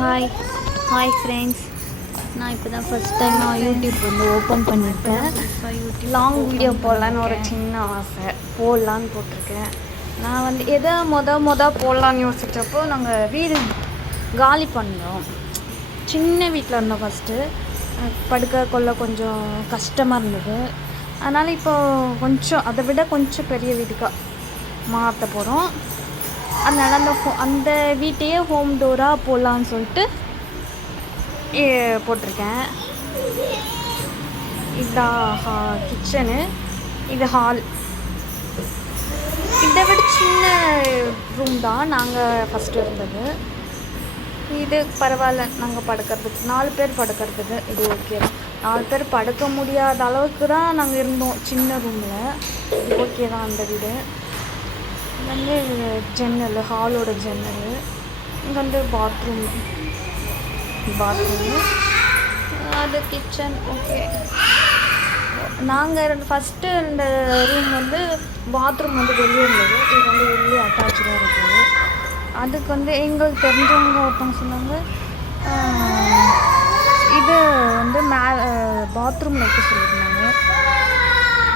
Hi hi friends. நான் இப்போ தான் ஃபஸ்ட் டைம் நான் யூடியூப் வந்து ஓப்பன் பண்ணியிருக்கேன். லாங் வீடியோ போடலான்னு ஒரு சின்ன ஆசை, போடலான்னு போட்டிருக்கேன். நான் வந்து எதை போடலான்னு யோசிச்சப்போ நாங்கள் வீடு காலி பண்ணோம். சின்ன வீட்டில் இருந்தோம் ஃபஸ்ட்டு. படுக்க கொள்ள கொஞ்சம் கஷ்டமாக இருந்தது. அதனால் இப்போது கொஞ்சம் அதை விட கொஞ்சம் பெரிய வீட்டுக்காக மாற்ற போகிறோம். அதனால் அந்த வீட்டையே ஹோம் டோராக போடலான்னு சொல்லிட்டு போட்டிருக்கேன். இதுதான் கிச்சனு, இது ஹால். இதை விட சின்ன ரூம் தான் நாங்கள் ஃபஸ்ட்டு இருந்தது. இது பரவாயில்ல, நாங்கள் படுக்கிறதுக்கு 4 பேர் படுக்கிறதுக்கு இது ஓகே தான். 4 பேர் படுக்க முடியாத அளவுக்கு தான் நாங்கள் இருந்தோம் சின்ன ரூமில். இது ஓகே தான் அந்த வீடு. இங்கே வந்து ஜன்னல், ஹாலோட ஜன்னல். இங்கே வந்து பாத்ரூமு, அது கிச்சன். ஓகே, நாங்கள் ஃபஸ்ட்டு இந்த ரூம் வந்து பாத்ரூம் வந்து வெளியே இருந்தது. இது வந்து உள்ளே அட்டாச்சாக இருக்குது. அதுக்கு வந்து எங்களுக்கு தெரிஞ்சவங்க ஒருத்தவங்க சொன்னாங்க, இது வந்து பாத்ரூமில் வைக்க சொல்லியிருந்தாங்க.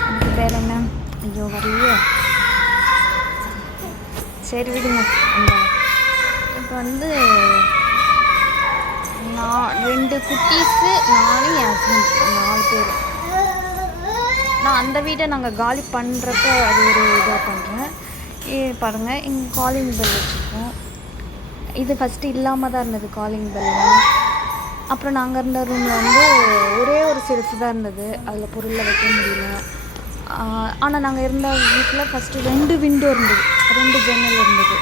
அதுக்கு பேர் என்ன, ஐயோ வரையே, சரி விடுங்க. அந்த இப்போ வந்து 2 குட்டீஸு, நானும் என் ஹஸ்பண்ட், 4 பேர். நான் அந்த வீட்டை நாங்கள் காலி பண்ணுறப்ப அது ஒரு இதாக பண்ணுறேன். பாருங்கள், இங்கே காலிங் பெல் வச்சுருக்கோம். இது ஃபஸ்ட்டு இல்லாமல் தான் இருந்தது காலிங் பெல்லாம். அப்புறம் நாங்கள் இருந்த ரூமில் வந்து ஒரே ஒரு செல்ஃப் தான் இருந்தது, அதில் பொருளை வைக்க முடியல. ஆனால் நாங்கள் இருந்த வீட்டில் ஃபஸ்ட்டு 2 விண்டோ இருந்தது, 2 ஜன்னல் இருந்தது.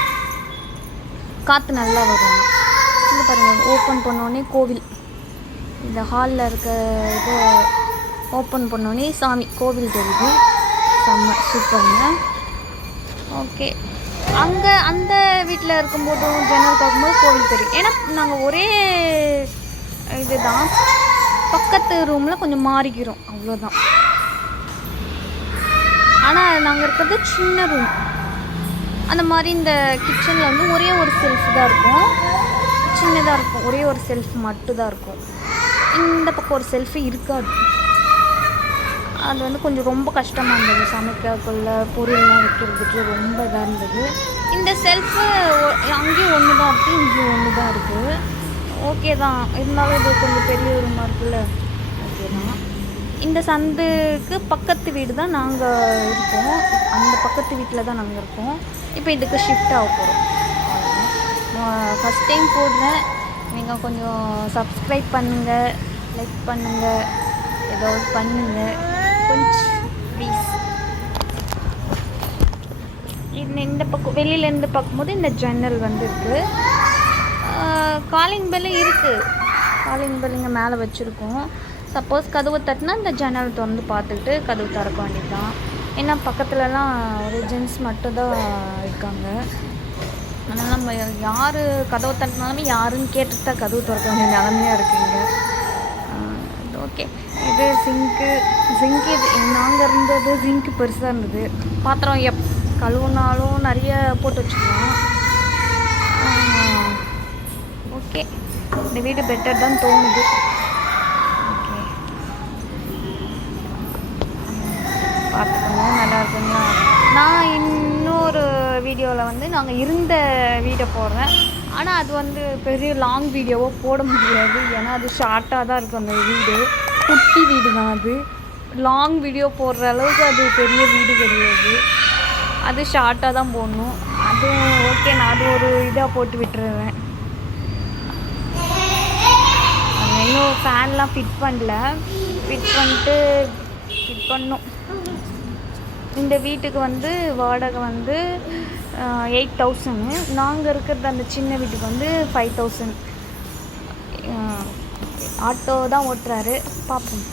காற்று நல்லா வரும். இங்கே பாருங்கள், ஓப்பன் பண்ணோடனே கோவில். இந்த ஹாலில் இருக்க இதை ஓப்பன் பண்ணோடனே சாமி கோவில் தெரியுது. செம்ம சூப்பருங்க. ஓகே, அங்கே அந்த வீட்டில் இருக்கும்போதும் ஜன்னல் பார்க்கும்போது கோவில் தெரியும். ஏன்னா நாங்கள் ஒரே இது தான், பக்கத்து ரூமில் கொஞ்சம் மாறிக்கிறோம், அவ்வளோதான். ஆனால் நாங்கள் இருக்கிறது சின்ன ரூம். அந்த மாதிரி இந்த கிச்சனில் வந்து ஒரே ஒரு செல்ஃப் தான் இருக்கும், சின்னதாக இருக்கும். ஒரே ஒரு செல்ஃப் மட்டும்தான் இருக்கும். இந்த பக்கம் ஒரு செல்ஃபு இருக்காது. அது வந்து கொஞ்சம் ரொம்ப கஷ்டமாக இருந்தது, சமைக்கக்குள்ள பொருள்லாம் வைக்கிறதுக்கு ரொம்ப இதாக இருந்தது. இந்த செல்ஃபு அங்கேயும் ஒன்று தான் இருக்குது, இங்கேயும் ஒன்று தான் இருக்குது. ஓகே தான், இருந்தாலும் இது கொஞ்சம் பெரிய ரூமாக இருக்குல்ல, ஓகே தான். இந்த சந்துக்கு பக்கத்து வீடு தான் நாங்கள் இருக்கோம். அந்த பக்கத்து வீட்டில் தான் நாங்கள் இருக்கோம். இப்போ இதுக்கு ஷிஃப்ட் ஆக போகிறோம். ஃபஸ்ட் டைம் போடுறேன். நீங்கள் கொஞ்சம் சப்ஸ்கிரைப் பண்ணுங்கள், லைக் பண்ணுங்கள், ஏதாவது பண்ணுங்கள் கொஞ்சம் ப்ளீஸ். இந்த பக்கம் வெளியிலேருந்து பார்க்கும்போது இந்த ஜன்னல் வந்து இருக்குது. காலிங் பெல்லும் இருக்குது. காலிங் பெல் இங்கே மேலே வச்சுருக்கோம். சப்போஸ் கதவு தட்டினா இந்த ஜன்னல் திறந்து பார்த்துக்கிட்டு கதவு திறக்க வேண்டியது தான். ஏன்னா பக்கத்துலலாம் ஒரு ஜென்ஸ் மட்டும்தான் இருக்காங்க. அதனால் நம்ம யார் கதவு தட்டினாலுமே யாருன்னு கேட்டுட்டு தான் கதவு திறக்க வேண்டிய நிலமையாக இருக்குங்க. ஓகே, இது ஜிங்க்கு இது நாங்கள் இருந்தது ஜிங்க்கு பெருசாக இருந்தது. பாத்திரம் கழுவுனாலும் நிறைய போட்டு வச்சுக்கலாம். ஓகே, இந்த வீடு பெட்டர் தான் தோணுது. ஓகே, பார்த்துக்கோங்க, நல்லா இருக்குங்களா. நான் இன்னொரு வீடியோவில் வந்து நாங்கள் இருந்த வீடை போடுறேன். ஆனால் அது வந்து பெரிய லாங் வீடியோவாக போட முடியாது, ஏன்னா அது ஷார்ட்டாக தான் இருக்கும். அந்த வீடு குட்டி வீடு தான், அது லாங் வீடியோ போடுற அளவுக்கு அது பெரிய வீடு கிடையாது. அது ஷார்ட்டாக தான் போடணும். அது ஓகே, நான் அது ஒரு இதாக போட்டு விட்டுருவேன். இன்னும் ஃபேன்லாம் ஃபிட் பண்ணல, ஃபிட் பண்ணணும். இந்த வீட்டுக்கு வந்து வாடகை வந்து 8,000. நாங்கள் இருக்கிறது அந்த சின்ன வீட்டுக்கு வந்து 5,000. ஆட்டோ தான் ஓட்டுறாரு, பார்ப்போம்.